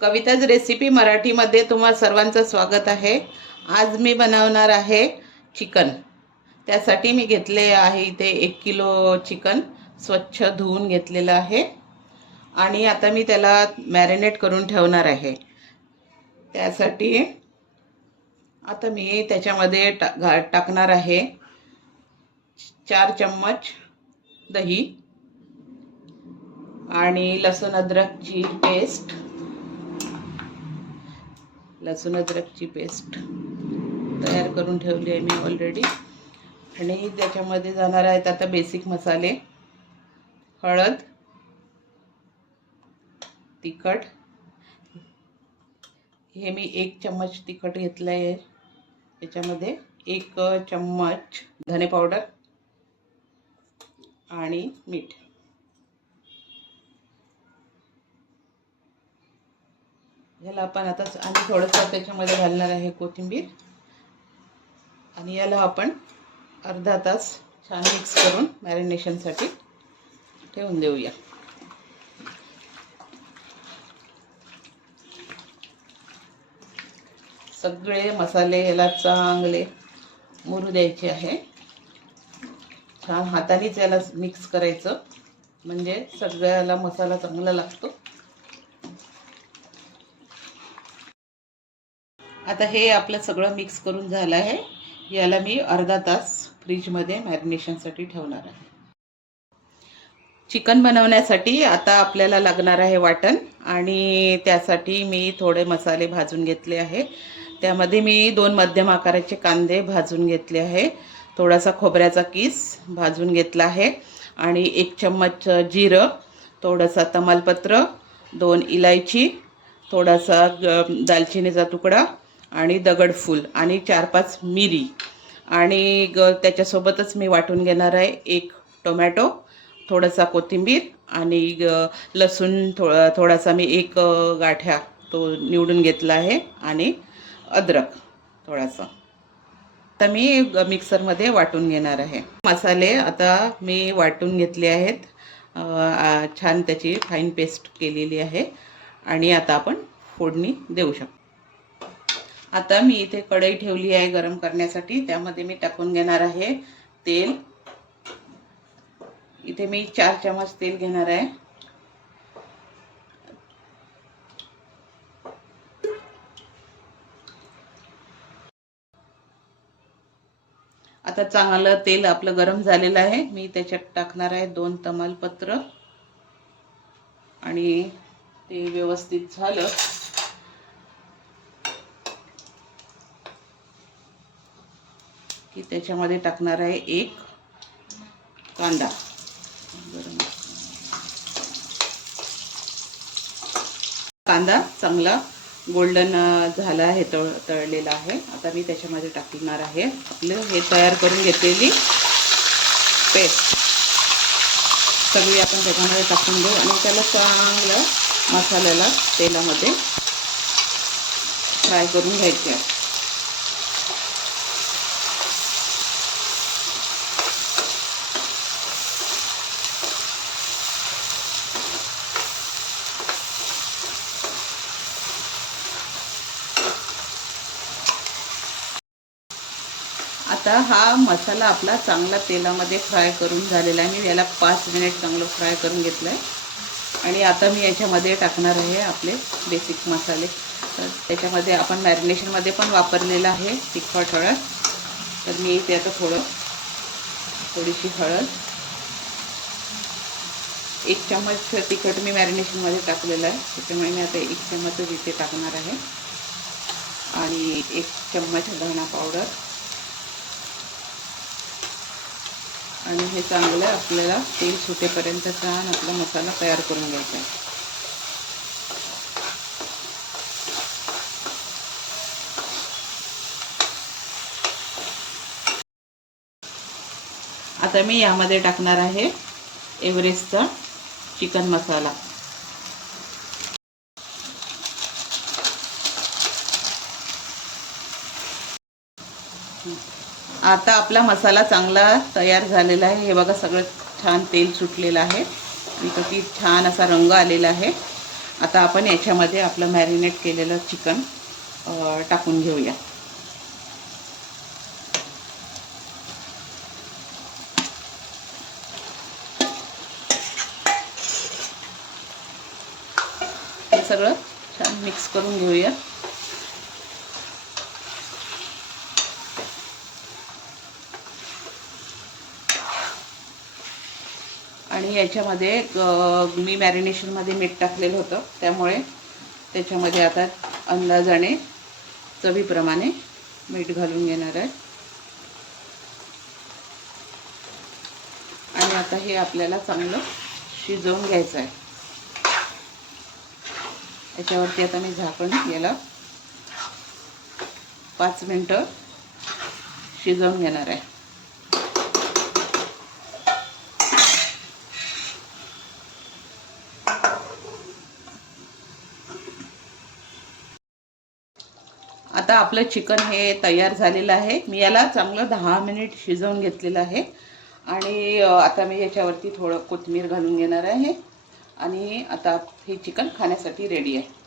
Kavita's recipe मराठीमध्ये तुम्हा सर्वांचं स्वागत आहे। आज मी बनवणार आहे चिकन। त्यासाठी मी घेतले आहे इथे 1 किलो चिकन स्वच्छ धुवून घेतलेलं आहे आणि आता मी त्याला मॅरिनेट करून ठेवणार आहे। त्यासाठी आता मी त्याच्यामध्ये टाकणार आहे 4 चम्मच दही आणि लसूण अद्रकची पेस्ट तयार करून ठेवली आहे मी ऑलरेडी। आणि त्याच्यामध्ये जाणार आहेत आता बेसिक मसाले, हळद, तिखट, हे मी 1 चम्मच तिखट घेतलं आहे। याच्यामध्ये 1 चम्मच धने पावडर आणि मीठ। याला आपण आता आणि थोडंसं त्याच्यामध्ये घालणार आहे कोथिंबीर आणि याला आपण अर्धा तास छान मिक्स करून मॅरिनेशनसाठी ठेवून देऊया। सगळे मसाले याला चांगले मुरू द्यायचे आहे। छान हातानेच याला मिक्स करायचं म्हणजे सगळ्याला मसाला चांगला लागतो। आता हे आपलं सगळं मिक्स करून झालं आहे। याला मी अर्धा तास फ्रीजमध्ये मॅरिनेशनसाठी ठेवणार आहे। चिकन बनवण्यासाठी आता आपल्याला लागणार आहे वाटण आणि त्यासाठी मी थोडे मसाले भाजून घेतले आहे। त्यामध्ये मी 2 मध्यम आकाराचे कांदे भाजून घेतले आहे, थोडासा खोबऱ्याचा किस भाजून घेतला आहे आणि 1 चम्मच जिरं, थोडासा तमालपत्र, 2 इलायची, थोडासा दालचिनीचा तुकडा आणि दगडफूल आणि 4-5 मिरी आणि त्याच्यासोबतच मी वाटून घेणार आहे 1 टोमॅटो, थोडासा कोथिंबीर आणि लसूण थोडासा मी 1 गाठ्या तो निवडून घेतला आहे आणि अद्रक थोडासा। आता मी मिक्सरमध्ये वाटून घेणार आहे। मसाले आता मी वाटून घेतले आहेत, छान त्याची फाईन पेस्ट केलेली आहे आणि आता आपण फोडणी देऊ शकतो। आता मी इथे कढई ठेवली आहे गरम करण्यासाठी, त्यामध्ये मी टाकून घेणार आहे तेल। इथे मी 4 चम्मच तेल घेणार आहे। आता चांगलं तेल आपलं गरम झालेलं आहे। मी त्याच्यात टाकणार आहे 2 तमालपत्र आणि ते व्यवस्थित झालं की त्याच्यामध्ये टाकणार आहे 1 कांदा। कांदा चांगला गोल्डन झाला आहे, तळलेला आहे। आता मी त्याच्यामध्ये टाकणार आहे आपलं हे तयार करून घेतलेली पेस्ट, सगळी आपण त्याच्यामध्ये टाकून घेऊ आणि त्याला चांगलं मसाल्याला तेलामध्ये फ्राय करून घ्यायचे आहे। आता हा मसाला आपला चांगला तेलामध्ये फ्राय करून झालेला आहे। मी याला 5 मिनिट चांगलं फ्राय करून घेतलं आहे आणि आता मी याच्यामध्ये टाकणार आहे आपले बेसिक मसाले। तर त्याच्यामध्ये आपण मॅरिनेशनमध्ये पण वापरलेलं आहे तिखट, हळद। तर मी इथे आता थोडीशी हळद, 1 चम्मच तिखट मी मॅरिनेशनमध्ये टाकलेलं आहे, त्याच्यामुळे मी आता 1 चम्मच इथे टाकणार आहे आणि 1 चम्मच धना पावडर आणि हे चांगलं आपल्याला तेल सुटेपर्यंत छान आपला मसाला तयार करून घ्यायचा आहे। आता मी यामध्ये टाकणार आहे एव्हरेस्टचा चिकन मसाला। आता आपला मसाला चांगला तयार झालेला आहे। हे बघा सगळं छान तेल सुटलेलं आहे आणि किती छान असा रंग आलेला आहे। आता आपण याच्यामध्ये आपलं मॅरिनेट केलेलं चिकन टाकून घेऊया. हे सगळं छान मिक्स करून घेऊया. आणि याच्यामध्ये मी मॅरिनेशनमध्ये मीठ टाकलेलं होतं, त्यामुळे त्याच्यामध्ये आता अंदाजाने चवीप्रमाणे मीठ घालून घेणार आहे. आणि आता हे आपल्याला चांगलं शिजवून घ्यायचं आहे. याच्यावरती आता मी झाकण याला 5 मिनिटं शिजवून घेणार आहे. आता आपलं चिकन हे तयार झालेलं आहे. मी याला चांगलं 10 मिनिट शिजवून घेतलेलं आहे. आणि आता मी याच्यावरती थोडं कोथिंबीर घालून घेणार आहे. आणि आता हे चिकन खाण्यासाठी रेडी आहे.